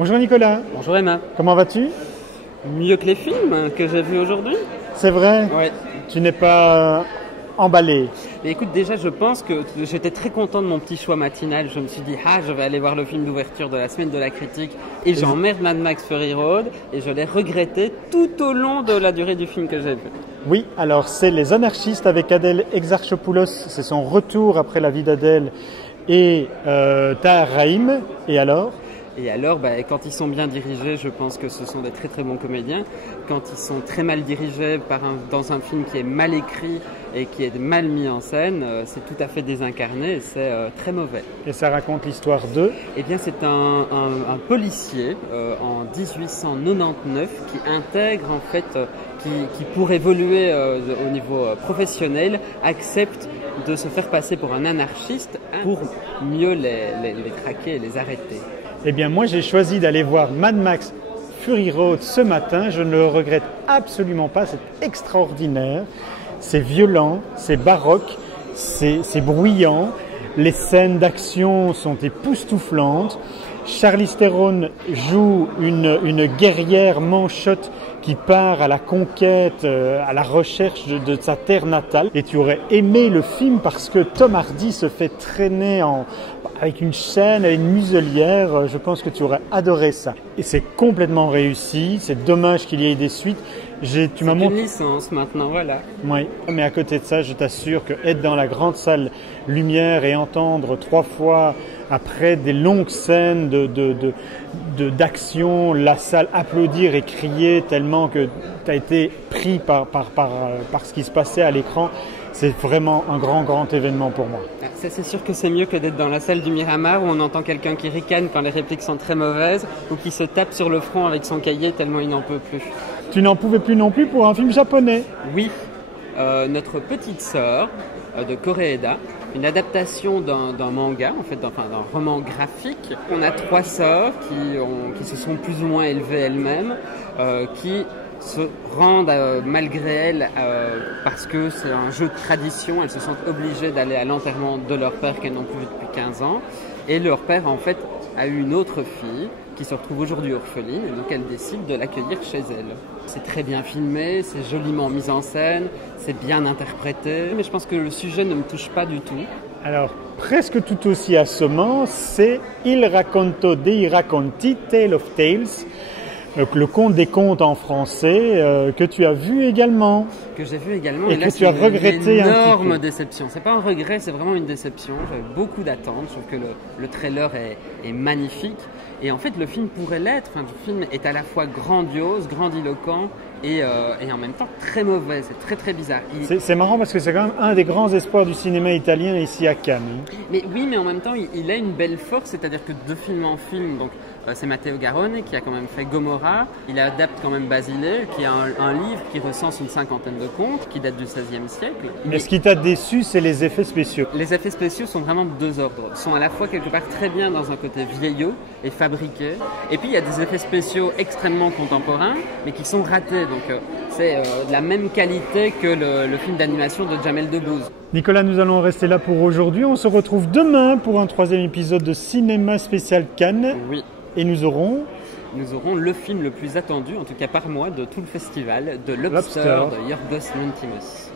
Bonjour Nicolas. Bonjour Emma. Comment vas-tu? Mieux que les films que j'ai vus aujourd'hui. C'est vrai? Oui. Tu n'es pas emballé? Mais écoute, déjà je pense que j'étais très content de mon petit choix matinal. Je me suis dit, je vais aller voir le film d'ouverture de la semaine de la critique et j'emmerde Mad Max Fury Road et je l'ai regretté tout au long de la durée du film que j'ai vu. Oui, alors c'est Les Anarchistes avec Adèle Exarchopoulos. C'est son retour après la vie d'Adèle et Tahar Rahim. Et alors? Et alors, quand ils sont bien dirigés, je pense que ce sont des très très bons comédiens. Quand ils sont très mal dirigés dans un film qui est mal écrit et qui est mal mis en scène, c'est tout à fait désincarné et c'est très mauvais. Et ça raconte l'histoire de? Eh bien, c'est un policier en 1899 qui intègre en fait, qui pour évoluer au niveau professionnel, accepte de se faire passer pour un anarchiste pour mieux les traquer et les arrêter. Eh bien, moi, j'ai choisi d'aller voir Mad Max Fury Road ce matin. Je ne le regrette absolument pas. C'est extraordinaire. C'est violent, c'est baroque, c'est bruyant. Les scènes d'action sont époustouflantes. Charlize Theron joue une guerrière manchotte qui part à la conquête, à la recherche de sa terre natale. Et tu aurais aimé le film parce que Tom Hardy se fait traîner avec une chaîne et une muselière. Je pense que tu aurais adoré ça. Et c'est complètement réussi. C'est dommage qu'il y ait des suites. Tu m'as montré une licence maintenant, voilà. Oui, mais à côté de ça, je t'assure que être dans la grande salle lumière et entendre 3 fois après des longues scènes d'action, la salle applaudir et crier tellement que tu as été pris par ce qui se passait à l'écran, c'est vraiment un grand événement pour moi. C'est sûr que c'est mieux que d'être dans la salle du Miramar où on entend quelqu'un qui ricane quand les répliques sont très mauvaises ou qui se tape sur le front avec son cahier tellement il n'en peut plus. Tu n'en pouvais plus non plus pour un film japonais? Oui, notre petite sœur de Koreeda, une adaptation d'un manga, en fait, d'un roman graphique. On a 3 sœurs qui se sont plus ou moins élevées elles-mêmes, qui se rendent malgré elles parce que c'est un jeu de tradition, elles se sentent obligées d'aller à l'enterrement de leur père qu'elles n'ont plus vu depuis 15 ans. Et leur père, en fait, a eu une autre fille qui se retrouve aujourd'hui orpheline et donc elle décide de l'accueillir chez elle. C'est très bien filmé, c'est joliment mis en scène, c'est bien interprété, mais je pense que le sujet ne me touche pas du tout. Alors, presque tout aussi assommant, c'est Il racconto dei racconti, Tale of Tales, le conte des contes en français, que tu as vu également. Que j'ai vu également, et là, que tu as regretté un petit peu. C'est une énorme déception. C'est pas un regret, c'est vraiment une déception. J'avais beaucoup d'attentes. Je trouve que le trailer est magnifique. Et en fait, le film pourrait l'être. Enfin, le film est à la fois grandiose, grandiloquent et en même temps très mauvais. C'est très très bizarre. C'est marrant parce que c'est quand même un des grands espoirs du cinéma italien ici à Cannes. Mais oui, mais en même temps, il a une belle force, c'est-à-dire que de film en film, donc c'est Matteo Garrone qui a quand même fait Gomorrah. Il adapte quand même Basile, qui a un livre qui recense une 50aine de contes, qui date du XVIe siècle. Mais ce qui t'a déçu, c'est les effets spéciaux. Les effets spéciaux sont vraiment de 2 ordres. Ils sont à la fois quelque part très bien dans un côté vieillot et fabriqué. Et puis il y a des effets spéciaux extrêmement contemporains, mais qui sont ratés. Donc c'est de la même qualité que le film d'animation de Jamel Debbouze. Nicolas, nous allons rester là pour aujourd'hui. On se retrouve demain pour un 3e épisode de Cinéma Spécial Cannes. Oui. Et nous aurons le film le plus attendu, en tout cas par moi, de tout le festival, de Lobster de Yorgos Lanthimos.